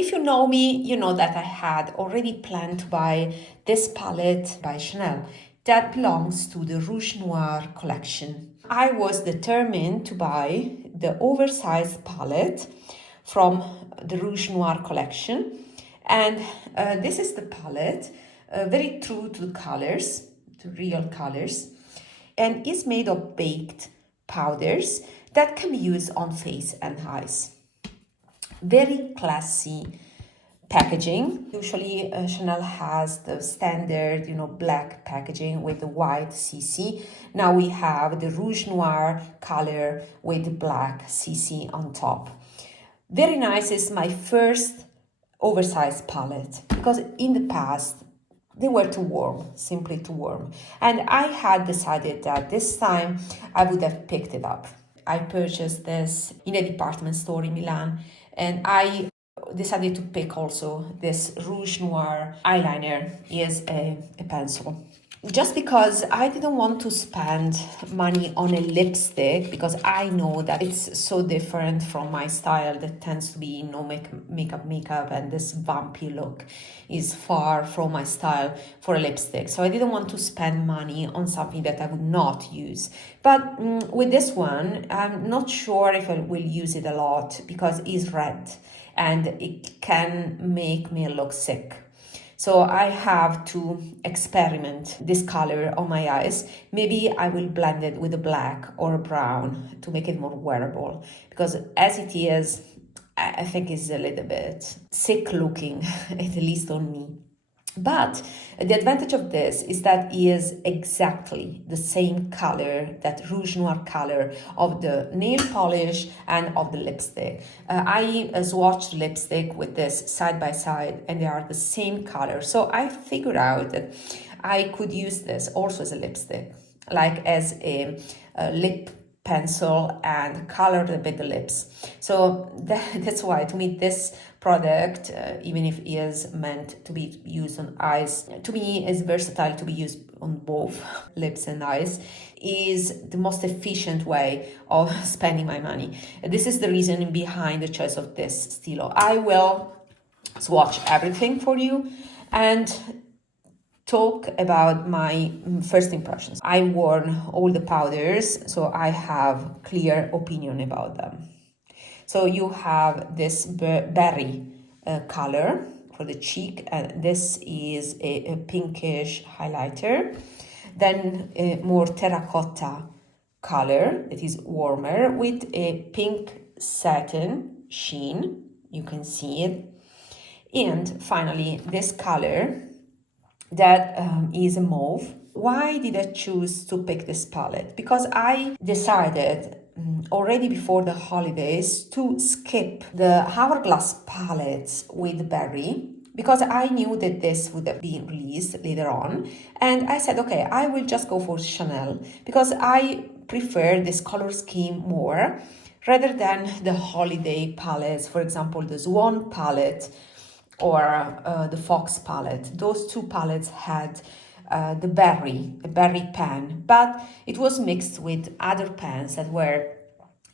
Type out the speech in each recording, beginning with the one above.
If you know me, you know that I had already planned to buy this palette by Chanel that belongs to the Rouge Noir collection. I was determined to buy the oversized palette from the Rouge Noir collection, and this is the palette, very true to the colors, to real colors, and is made of baked powders that can be used on face and eyes. Very classy packaging. Usually Chanel has the standard, black packaging with the white CC. Now we have the Rouge Noir color with the black CC on top. Very nice. Is my first oversized palette because in the past they were too warm, simply too warm. And I had decided that this time I would have picked it up. I purchased this in a department store in Milan, and I decided to pick also this Rouge Noir eyeliner is a pencil. Just because I didn't want to spend money on a lipstick, because I know that it's so different from my style that tends to be no makeup, and this vampy look is far from my style for a lipstick. So I didn't want to spend money on something that I would not use. But with this one, I'm not sure if I will use it a lot because it's red and it can make me look sick. So I have to experiment this color on my eyes. Maybe I will blend it with a black or a brown to make it more wearable, because as it is, I think it's a little bit sick looking, at least on me. But the advantage of this is that it is exactly the same color, that Rouge Noir color of the nail polish and of the lipstick. I swatched lipstick with this side by side and they are the same color. So I figured out that I could use this also as a lipstick, like as a lip pencil, and colored a bit the lips. So that's why to me this product, even if it is meant to be used on eyes, to me is versatile to be used on both lips and eyes, is the most efficient way of spending my money. This is the reason behind the choice of this Stylo. I will swatch everything for you and talk about my first impressions. I worn all the powders, so I have clear opinion about them. So you have this berry color for the cheek, and this is a pinkish highlighter. Then a more terracotta color that is warmer with a pink satin sheen. You can see it. And finally, this color that is a mauve. Why did I choose to pick this palette? Because I decided already before the holidays to skip the hourglass palettes with berry, because I knew that this would have been released later on. And I said, okay, I will just go for Chanel because I prefer this color scheme more rather than the holiday palettes, for example, the Swan palette or the Fox palette. Those two palettes had the berry pan, but it was mixed with other pans that were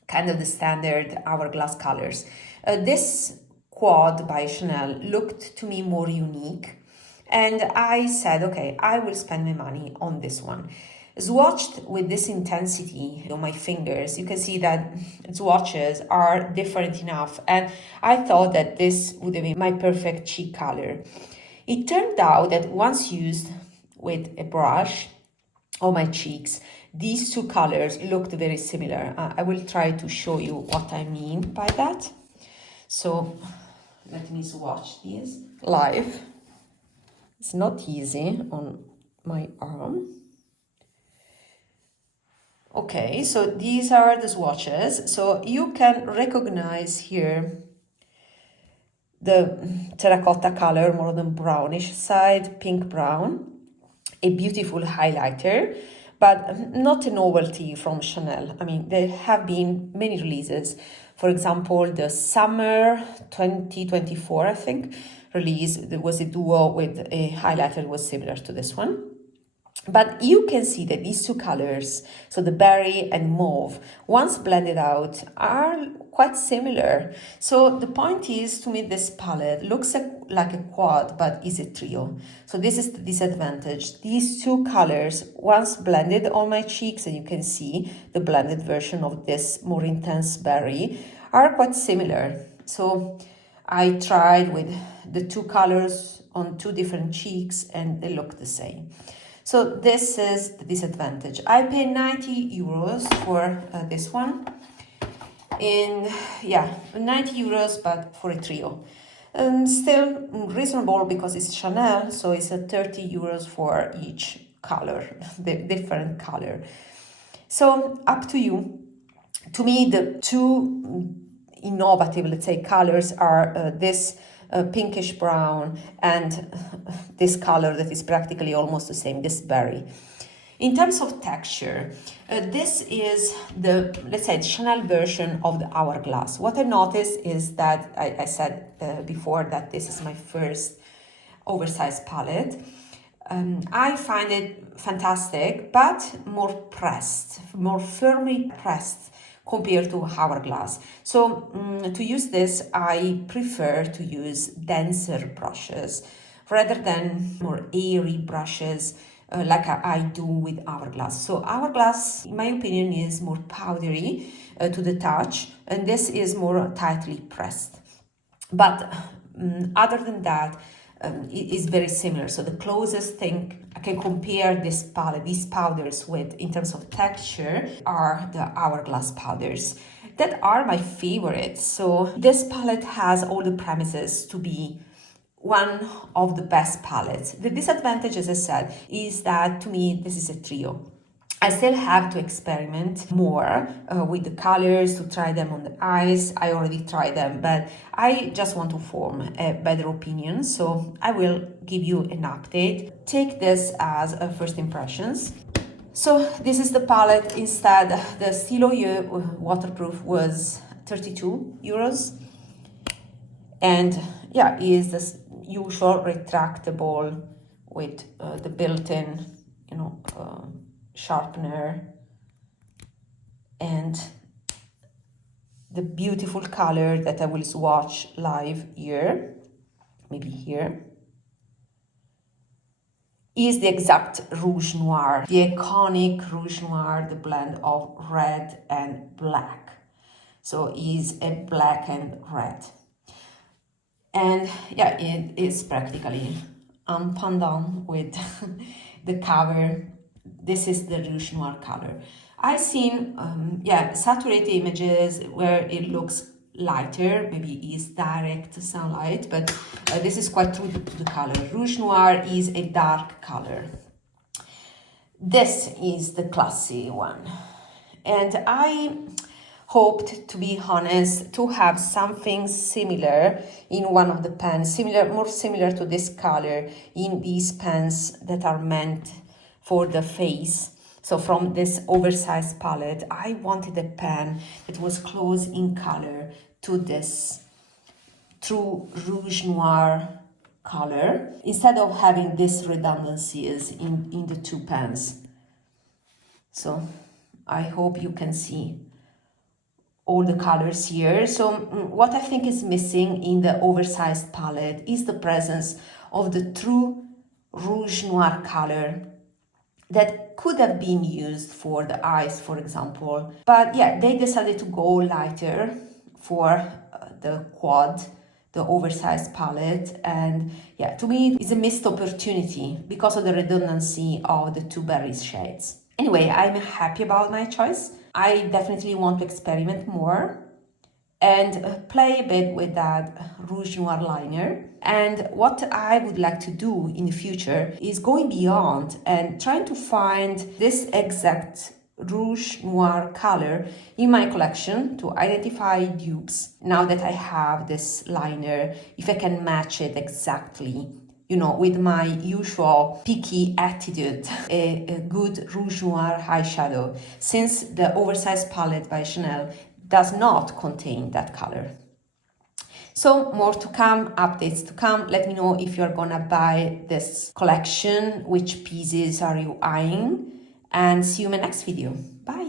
kind of the standard hourglass colors. This quad by Chanel looked to me more unique, and I said, okay, I will spend my money on this one. Swatched with this intensity on my fingers, you can see that swatches are different enough, and I thought that this would have been my perfect cheek color. It turned out that once used with a brush on my cheeks, these two colors looked very similar. I will try to show you what I mean by that. So let me swatch this live. It's not easy on my arm. Okay, so these are the swatches. So you can recognize here the terracotta color, more than brownish side, pink brown, a beautiful highlighter, but not a novelty from Chanel. I mean, there have been many releases. For example, the summer 2024, I think, release, there was a duo with a highlighter that was similar to this one. But you can see that these two colors, so the berry and mauve, once blended out, are quite similar. So the point is, to me, this palette looks like a quad, but is a trio. So this is the disadvantage. These two colors, once blended on my cheeks, and you can see the blended version of this more intense berry, are quite similar. So I tried with the two colors on two different cheeks and they look the same. So this is the disadvantage. I paid 90 euros for this one. And yeah, 90 euros, but for a trio. And still reasonable because it's Chanel, so it's a 30 euros for each color, the different color. So up to you. To me, the two innovative, let's say, colors are this pinkish brown and this color that is practically almost the same, this berry. In terms of texture, this is the, let's say, Chanel version of the Hourglass. What I noticed is that, I said before that this is my first oversized palette. I find it fantastic, but more pressed, more firmly pressed compared to Hourglass. So to use this, I prefer to use denser brushes rather than more airy brushes like I do with Hourglass. So Hourglass, in my opinion, is more powdery to the touch, and this is more tightly pressed. But other than that, it is very similar. So the closest thing I can compare this palette, these powders with in terms of texture are the Hourglass powders that are my favorites. So this palette has all the premises to be one of the best palettes. The disadvantage, as I said, is that to me this is a trio. I still have to experiment more with the colors, to try them on the eyes. I already tried them, but I just want to form a better opinion. So I will give you an update. Take this as a first impressions. So this is the palette. Instead, the Stylo Yeux waterproof was 32 euros. And yeah, it is the usual retractable with the built-in, sharpener and the beautiful color that I will swatch live here, maybe here, is the exact Rouge Noir, the iconic Rouge Noir, the blend of red and black. So is a black and red. And yeah, it is practically pendant with the cover. This is the Rouge Noir color. I've seen, saturated images where it looks lighter, maybe it's direct sunlight, but this is quite true to the color. Rouge Noir is a dark color. This is the classy one. And I hoped, to be honest, to have something similar in one of the pens, more similar to this color in these pens that are meant for the face. So from this oversized palette, I wanted a pen that was close in color to this true Rouge Noir color, instead of having these redundancies in the two pens. So I hope you can see all the colors here. So what I think is missing in the oversized palette is the presence of the true Rouge Noir color that could have been used for the eyes, for example. But yeah, they decided to go lighter for the quad, the oversized palette. And yeah, to me, it's a missed opportunity because of the redundancy of the two berry shades. Anyway, I'm happy about my choice. I definitely want to experiment more and play a bit with that Rouge Noir liner. And what I would like to do in the future is going beyond and trying to find this exact Rouge Noir color in my collection to identify dupes. Now that I have this liner, if I can match it exactly, with my usual picky attitude, a good Rouge Noir eyeshadow, since the oversized palette by Chanel does not contain that color. So more to come, updates to come. Let me know if you're gonna buy this collection, which pieces are you eyeing, and see you in my next video. Bye.